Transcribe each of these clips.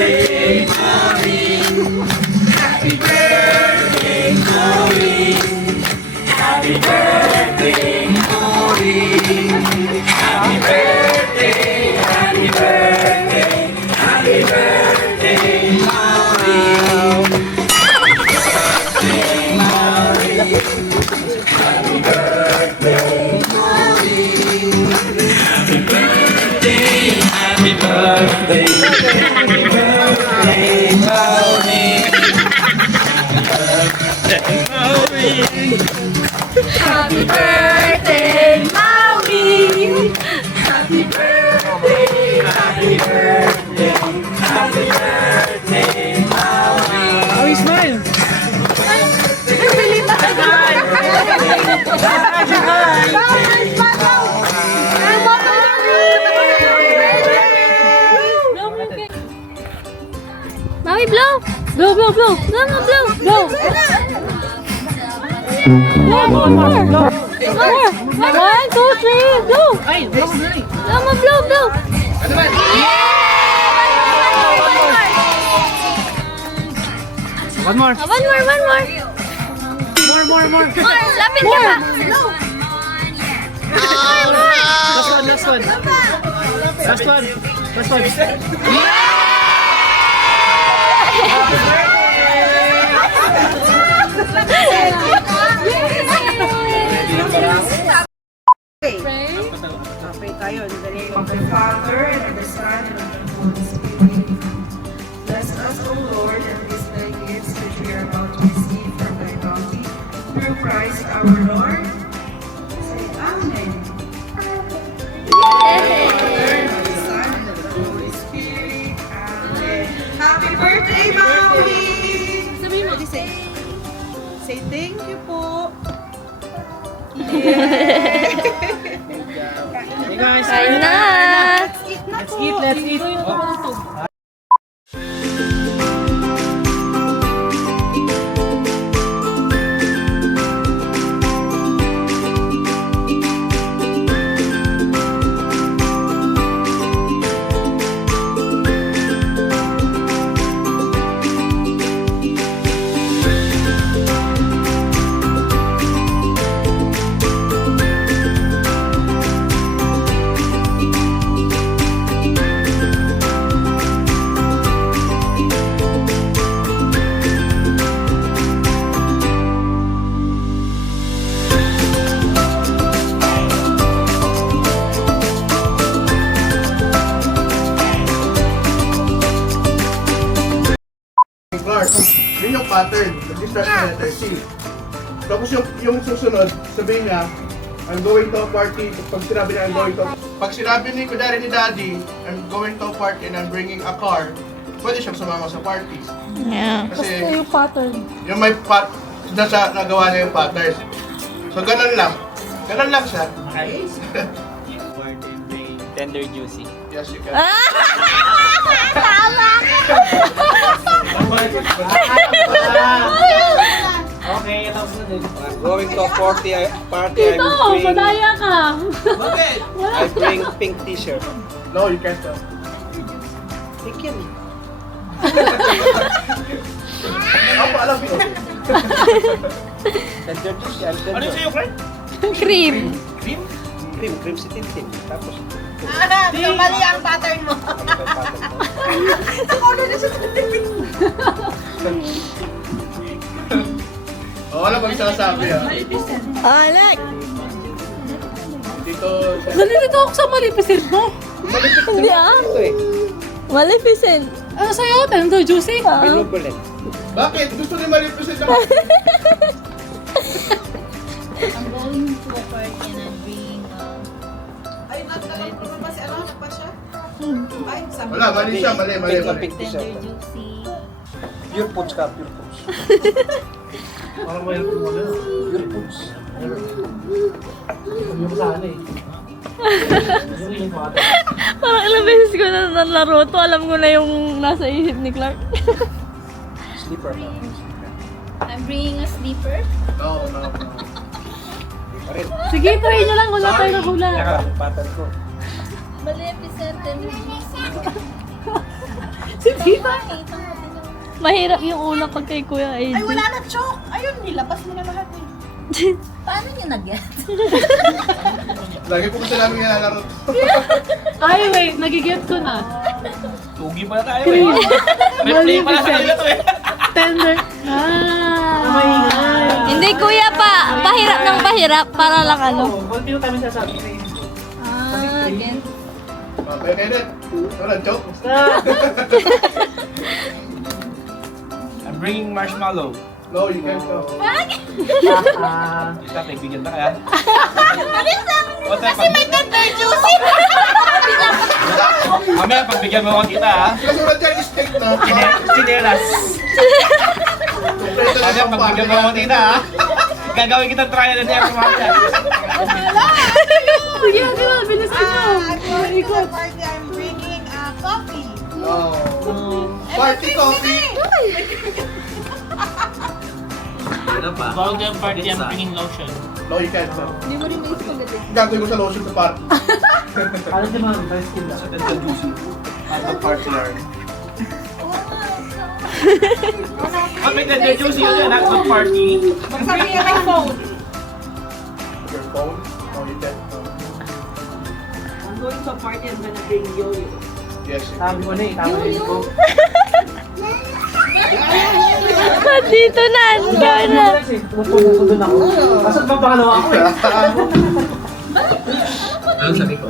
birthday, Maureen. Happy birthday, Maureen. Happy birthday, Maureen. Happy birthday, happy birthday, happy birthday, Maureen. Happy birthday, Maureen. Happy birthday, happy birthday, happy birthday, Maureen. Happy birthday, Maureen! Happy birthday, happy birthday, happy birthday, Maureen. Oh, he smile. Maui, blow! Blow, blow, blow! No, no, blow! Blow! More! More! 1, 2, 3, blow! Ay, blow na eh. Blow, blow, blow! One more. One more, one more! More. More! Lapit ka pa! Last one. Last one. Pray tayo in the name of the Father, and of the Son, and of the Holy Spirit. Bless us, O Lord, and these thy gifts which we are about to receive from thy bounty, through Christ our Lord. Say Amen. Father, and of the Son, and of the Holy Spirit. Amen. Happy birthday, Maui! Sabihin mo, say thank you po. Hey guys, Kain na! let's eat. Clark, yun yung pattern. Nag-start na letter C. Tapos yung susunod, sabihin niya, I'm going to a party. Pag sinabi niya, I'm going to... Pag sinabi ni Kudari ni Daddy, I'm going to a party and I'm bringing a car, pwede siyang sumama sa party. Yeah. Kasi yung pattern. yung may nagawa niya yung pattern. So, ganun lang. Ganun lang siya. Tender juicy. Yes, you can. Okay, tapos na din. Going to a party, Madaya ka. I bring pink t-shirt. No, you can't tell. Pink yan. Ako alam ko. Tender juicy. Ano yung sa'yo, Clark? Cream! Cream si Tintin. Tapos, Mali ang pattern mo. Oo, wala bang sinasabi ah. I like! Dito, Nalilito ako sa Maleficent mo. Hindi ah! ito eh. Maleficent! Ano sa'yo? Tender juicy? Benevolent. bakit? Gusto ni Maleficent naman. I'm going to a party and I'm bringing Ay, nagtanong ko naman si ano? Pa siya? Ay, sabi Wala, mali siya, mali. Pink t-shirt. tender juicy. Pure foods ka, pure foods. Parang may help mo na. Pure foods. Yung sana eh. Yung father. Parang ilang beses ko na nalaro to. Alam ko na yung nasa isip ni Clark. Sleeper. I'm bringing a sleeper. No. Pa rin. Sige, try nyo lang. Wala tayo na hula. Yung pattern ko. Maleficent, tender juicy. Si Tita. Mahirap yung una pag kay Kuya AJ. Ay, wala na, Chok! Ayun, nilabas mo na lahat eh. Paano niyo nag-get? Lagi po kasi namin nilalaro. Ay, wait. Nagigets ko na. Tugi pala tayo eh. May play pala sa kanila to eh. Tender. Ah. Hindi kuya pa, pahirap ng pahirap para lang ano. Konti yung kami sasabi. Ah, again. Okay, Kenneth. Wala, joke. I'm bringing marshmallow. No, you can't go. Ika, pagbigyan na kaya. Kasi may tender juicy. Mamaya, pagbigyan mo ako kita ha. Kasunod dyan is cake na. Sinelas. Kompleto na Mamaya, yung pagbigyan mo ako kita ha. Gagawin kitang trial and error mamaya. Sige, sige. Bilis ka nyo. Going to the party, I'm bringing coffee. Oh. Party coffee. Ano pa? Bawal yung party, I'm bringing lotion. No, you can't. Sir. Hindi mo rin may spaghetti. Gagawin mo sa lotion sa party. Ano si mga best skin na? Sa Tender Juicy. Ang party lang. Ang may Tender Juicy yun yan, ang party. Magsabi niya my phone. Your phone? No, you can't. No. I'm going to a party, I'm gonna bring yo-yo. Yes, you Sabi ko na eh, tama na ko. Dito na, andyan na. Doon ako. Kasat ba pangalawa ako eh? Anong sabi ko?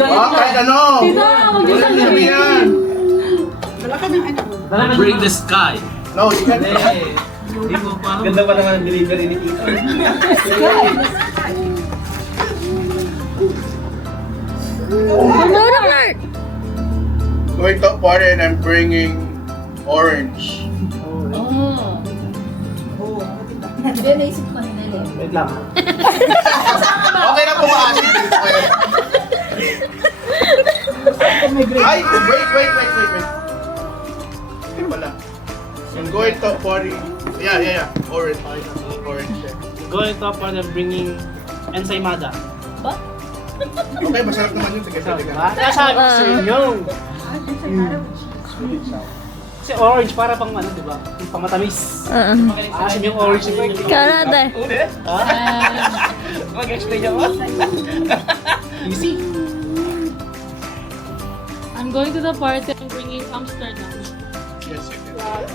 Ah, kahit ano! Wala na yan! Bring the sky. No, you can't. Ganda pa naman ang delivery ni Tito. Going to a party and I'm bringing orange. Oh. Hindi, naisip ko na lang. Wait lang. Okay na po maasin. Ay, wait. Hindi pala. I'm going to a party. Yeah. Orange. Orange. Going to a party, I'm bringing ensaymada. Okay, masarap naman yun. Sige. Nasabi ko sa inyo. Kasi orange para pang ano, di ba? Yung pang matamis. Asim yung orange yung Kanada. Uli? Mag-explain ako. Easy. I'm going to the party. I'm bringing Amsterdam. Yes, you can.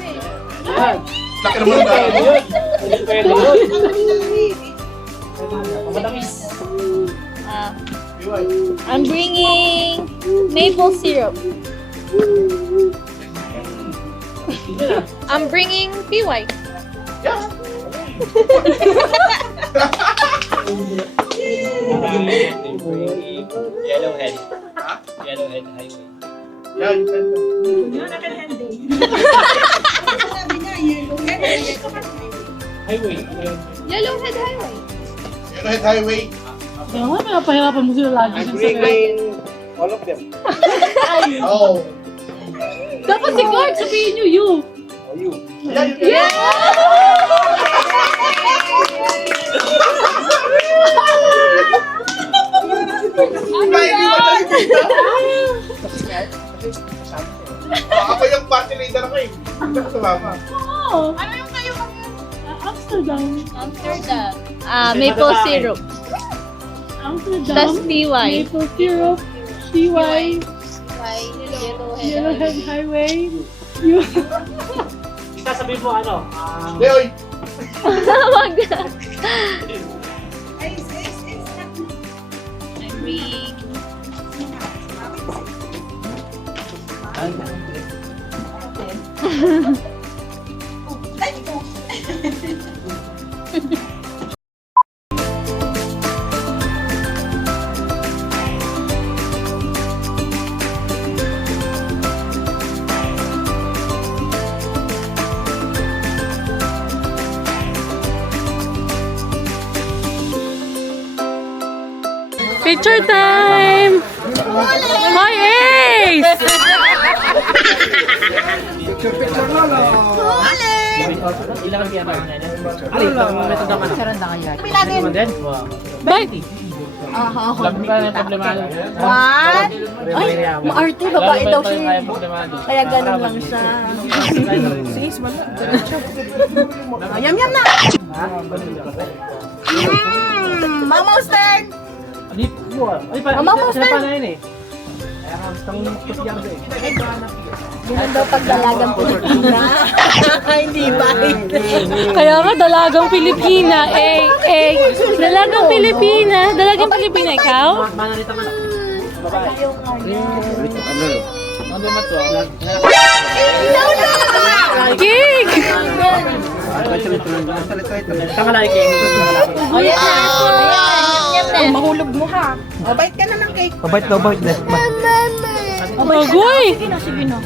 Yan. Laki naman ang gano'n. Pwede yun. Pang matamis. I'm bringing maple syrup. I'm bringing PY. Yellowhead. Yellowhead Highway. Yeah, you can. Yun, nakalhende. Sabi niya, yellow-head. Highway. Yellowhead Highway. Yellowhead Highway. Kaya nga, pinapahirapan mo sila lagi. I'm bringing all of them. Oh. Dapat si Clark, sabihin nyo you. Oh, you. Yeah, you can. Ako yung party leader ko eh. Hindi ko sumama. Oo. Ano yung kayo Amsterdam. Amsterdam. Maple syrup. Amsterdam. Tas PY. Maple syrup. PY. Yellowhead. Yellowhead Highway. You. Sasabihin mo ano? Leoy! Wag na. I'm bringing Picture time! Hi, Ace! Picture lolo. Ilang ang piano nga na? Alay, may tanda ka na. natin. Din? Bye! Lahat na yung problemado. What? Ay, maarte, babae daw siya. Kaya ganun lang siya. Sis, wala. Ganun siya. Yum yum na! Mama's turn! Mama's turn! Ganun daw pag dalagang Pilipina. Hindi ba? Kaya nga, dalagang Pilipina. Dalagang Pilipina. Dalagang Pilipina, ikaw? Manalita ka na. Babae. Ano ba ito? Cake! Tanga na iking. O yan na. Mahulog mo ha. O, bite ka na ng cake. Mabait na, mabait na. Agoy! Sige na.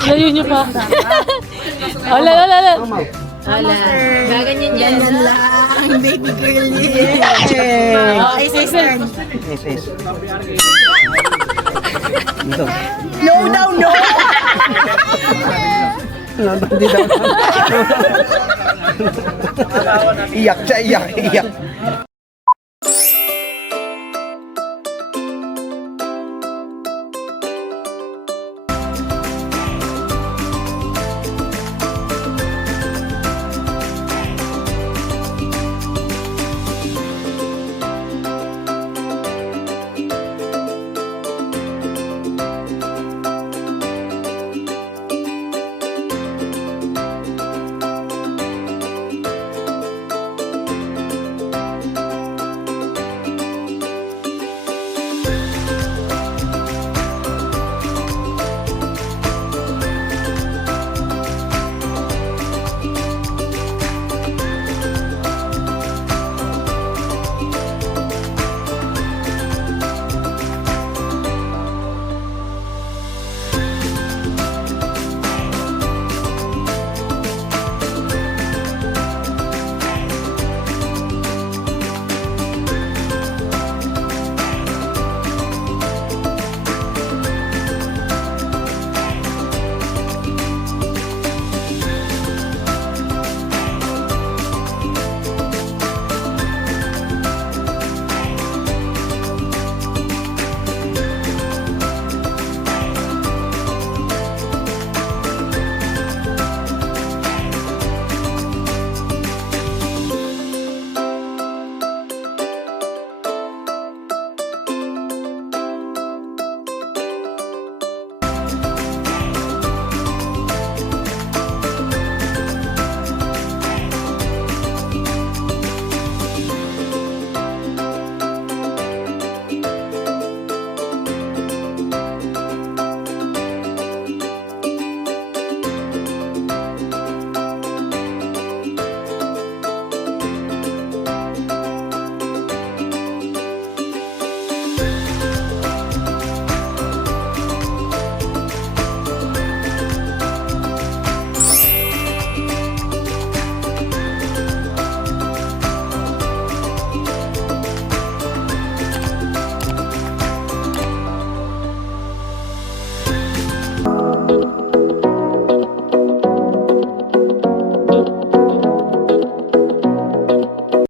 Layo niyo pa. Ala. Ala. Gaganyan yan. Ganyan lang. Baby girl yan. Okay, sis. No daw, no. Hindi daw. Iyak siya, iyak.